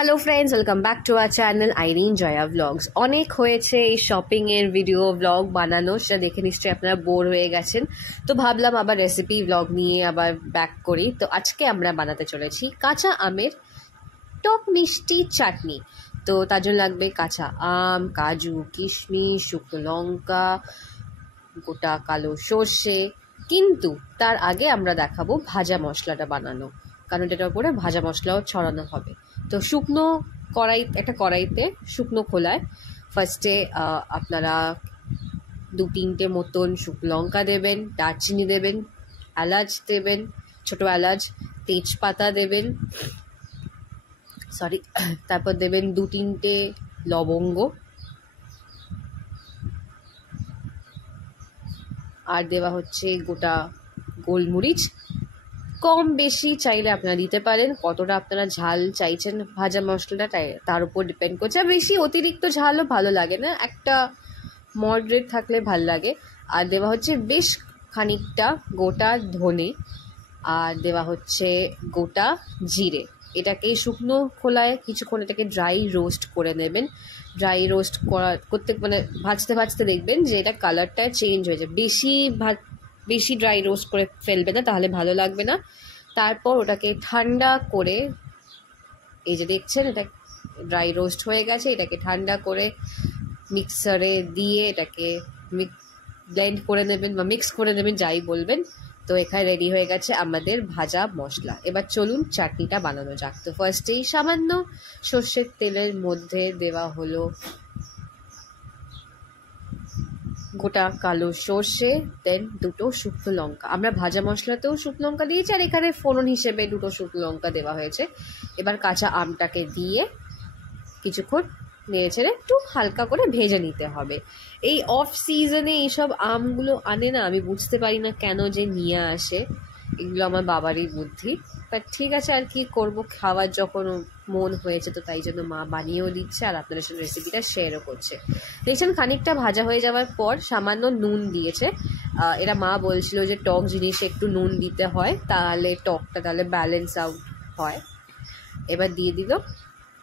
Hello friends, welcome back to our channel Irin Joya blogs. অনেক হয়েছে এই শপিংয়ের ভিডিও ব্লগ বানানো, সেটা দেখে নিশ্চয়ই আপনারা বোর হয়ে গেছেন। তো ভাবলাম আবার রেসিপি ব্লগ নিয়ে আবার ব্যাক করি। তো আজকে আমরা বানাতে চলেছি কাঁচা আমের টক মিষ্টি চাটনি। তো তার জন্য লাগবে কাঁচা আম, কাজু, কিশমিশ, শুকনো লঙ্কা, গোটা কালো সর্ষে। কিন্তু তার আগে আমরা দেখাবো ভাজা মশলাটা বানানো, কারণ এটার উপরে ভাজা মশলাও ছড়ানো হবে। তো একটা কড়াইতে শুকনো খোলায় ফার্স্টে আপনারা 2-3টে মতন শুকনো লঙ্কা দেবেন, দারচিনি দেবেন, এলাচ দেবেন, ছোটো এলাচ, তেজপাতা দেবেন, তারপর দেবেন 2-3টে লবঙ্গ, আর দেওয়া হচ্ছে গোটা গোলমরিচ। কম বেশি চাইলে আপনারা দিতে পারেন, কতটা আপনারা ঝাল চাইছেন ভাজা মশলাটা তার উপর ডিপেন্ড করছে। আর বেশি অতিরিক্ত ঝালও ভালো লাগে না, একটা মডারেট থাকলে ভাল লাগে। আর দেওয়া হচ্ছে বেশ খানিকটা গোটা ধনে, আর দেওয়া হচ্ছে গোটা জিরে। এটাকে শুকনো খোলায় কিছুক্ষণ এটাকে ড্রাই রোস্ট করে নেবেন। ড্রাই রোস্ট করতে ভাজতে ভাজতে দেখবেন যে এটা কালারটা চেঞ্জ হয়ে যায়। বেশি ড্রাই রোস্ট করে ফেলবে না, তাহলে ভালো লাগবে না। তারপর ওটাকে ঠান্ডা করে, এই যে দেখছেন এটা ড্রাই রোস্ট হয়ে গেছে, এটাকে ঠান্ডা করে মিক্সারে দিয়ে এটাকে ব্লেন্ড করে নেবেন বা মিক্স করে নেবেন, যাই বলবেন। তো এখানে রেডি হয়ে গেছে আমাদের ভাজা মশলা। এবার চলুন চাটনিটা বানানো যাক। তো ফার্স্টেই সামান্য সর্ষের তেলের মধ্যে দেওয়া হলো গোটা কালো সর্ষে, দেন 2টো শুকনো লঙ্কা। আমরা ভাজা মশলাতেও শুকনো লঙ্কা দিয়েছি, আর এখানে ফোড়ন হিসেবে 2টো শুকনো লঙ্কা দেওয়া হয়েছে। এবার কাঁচা আমটাকে দিয়ে কিছুক্ষণ নেড়ে ছেড়ে একটু হালকা করে ভেজে নিতে হবে। এই অফ সিজনে এইসব আমগুলো আনে না, আমি বুঝতে পারি না কেন যে নিয়ে আসে। এগুলো আমার বাবারই বুদ্ধি, বাট ঠিক আছে, আর কি করব, খাওয়ার যখন মন হয়েছে তো তাই জন্য মা বানিয়েও দিচ্ছে আর আপনাদের সাথে রেসিপিটা শেয়ারও করছে। দেখছেন খানিকটা ভাজা হয়ে যাওয়ার পর সামান্য নুন দিয়েছে। এরা মা বলছিল যে টক জিনিসে একটু নুন দিতে হয়, তাহলে টকটা ব্যালেন্স আউট হয়। এবার দিয়ে দিল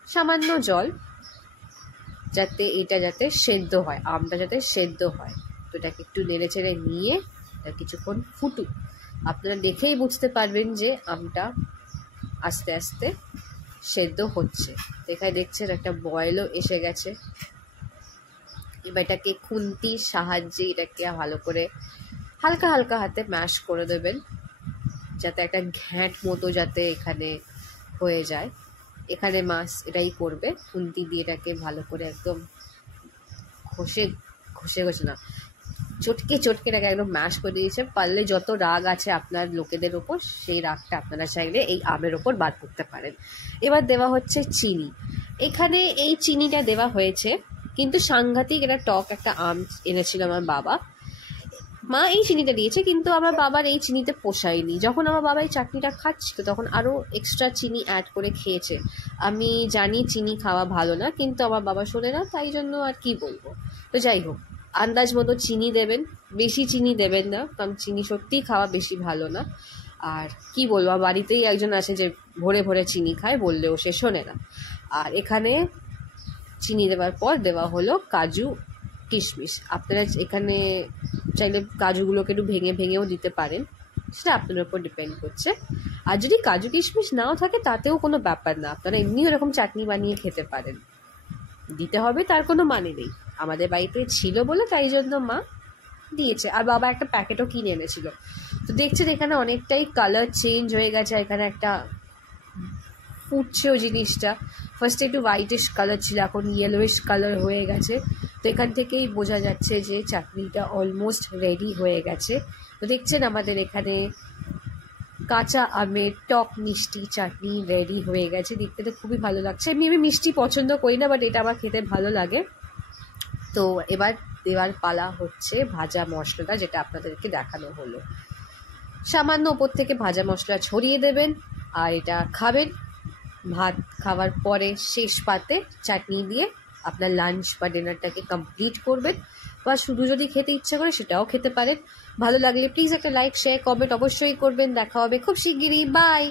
সামান্য জল, যাতে সেদ্ধ হয়, আমটা যাতে সেদ্ধ হয়। তো এটাকে একটু নেড়ে চেড়ে নিয়ে কিছুক্ষণ ফুটুক। আপনারা দেখেই বুঝতে পারবেন যে আমটা আস্তে আস্তে সেদ্ধ হচ্ছে। এখানে দেখছেন একটা বয়েলও এসে গেছে। এবার এটাকে খুন্তির সাহায্যে এটাকে ভালো করে হালকা হালকা হাতে ম্যাশ করে দেবেন, যাতে একটা ঘ্যাঁট মতো যাতে এখানে হয়ে যায়। এখানে এটাই করবে, খুন্তি দিয়ে এটাকে ভালো করে একদম ঘষে না, চটকে এটাকে একদম ম্যাশ করে দিয়েছে। পারলে যত রাগ আছে আপনার লোকেদের ওপর, সেই রাগটা আপনারা চাইলে এই আমের ওপর বাদ করতে পারেন। এবার দেওয়া হচ্ছে চিনি। এখানে এই চিনিটা দেওয়া হয়েছে, কিন্তু সাংঘাতিক এটা টক একটা আম এনেছিল আমার বাবা। মা এই চিনিটা দিয়েছে, কিন্তু আমার বাবার এই চিনিতে পোষায়নি। যখন আমার বাবা এই চাটনিটা খাচ্ছিল তখন আরও এক্সট্রা চিনি অ্যাড করে খেয়েছে। আমি জানি চিনি খাওয়া ভালো না, কিন্তু আমার বাবা শোনে না, তাই জন্য আর কি বলবো। তো যাই হোক, আন্দাজ মতো চিনি দেবেন, বেশি চিনি দেবেন না, কারণ চিনি সত্যিই খাওয়া বেশি ভালো না। আর কি বলবো, বাড়িতেই একজন আছে যে ভরে ভরে চিনি খায়, বললেও সে শোনে না। আর এখানে চিনি দেওয়ার পর দেওয়া হলো কাজু, কিশমিশ। আপনারা এখানে চাইলে কাজুগুলোকে একটু ভেঙেও দিতে পারেন, সেটা আপনার উপর ডিপেন্ড করছে। আর যদি কাজু কিশমিশ নাও থাকে তাতেও কোনো ব্যাপার না, আপনারা এমনিও এরকম চাটনি বানিয়ে খেতে পারেন। দিতে হবে তার কোনো মানে নেই, আমাদের বাড়িতে ছিল বলে তাই জন্য মা দিয়েছে। আর বাবা একটা প্যাকেটও কিনে এনেছিল। তো দেখছেন এখানে অনেকটাই কালার চেঞ্জ হয়ে গেছে, এখানে একটা ফুটছেও জিনিসটা। ফার্স্টে একটু হোয়াইটিশ কালার ছিল, এখন ইয়েলোইশ কালার হয়ে গেছে। তো এখান থেকেই বোঝা যাচ্ছে যে চাটনিটা অলমোস্ট রেডি হয়ে গেছে। তো দেখছেন আমাদের এখানে কাঁচা আমের টক মিষ্টি চাটনি রেডি হয়ে গেছে। দেখতে তো খুবই ভালো লাগছে। আমি মিষ্টি পছন্দ করি না, বাট এটা আমার খেতে ভালো লাগে। তো এবার দেওয়ার পালা হচ্ছে ভাজা মশলাটা, যেটা আপনাদেরকে দেখানো হলো। সামান্য ওপর থেকে ভাজা মশলা ছড়িয়ে দেবেন, আর এটা খাবেন। ভাত খাওয়ার পরে শেষ পাতে চাটনি দিয়ে আপনার লাঞ্চ বা ডিনারটাকে কমপ্লিট করবেন, বা শুধু যদি খেতে ইচ্ছা করে সেটাও খেতে পারেন। ভালো লাগলে প্লিজ একটা লাইক, শেয়ার, কমেন্ট অবশ্যই করবেন। দেখা হবে খুব শিগগিরই। বাই।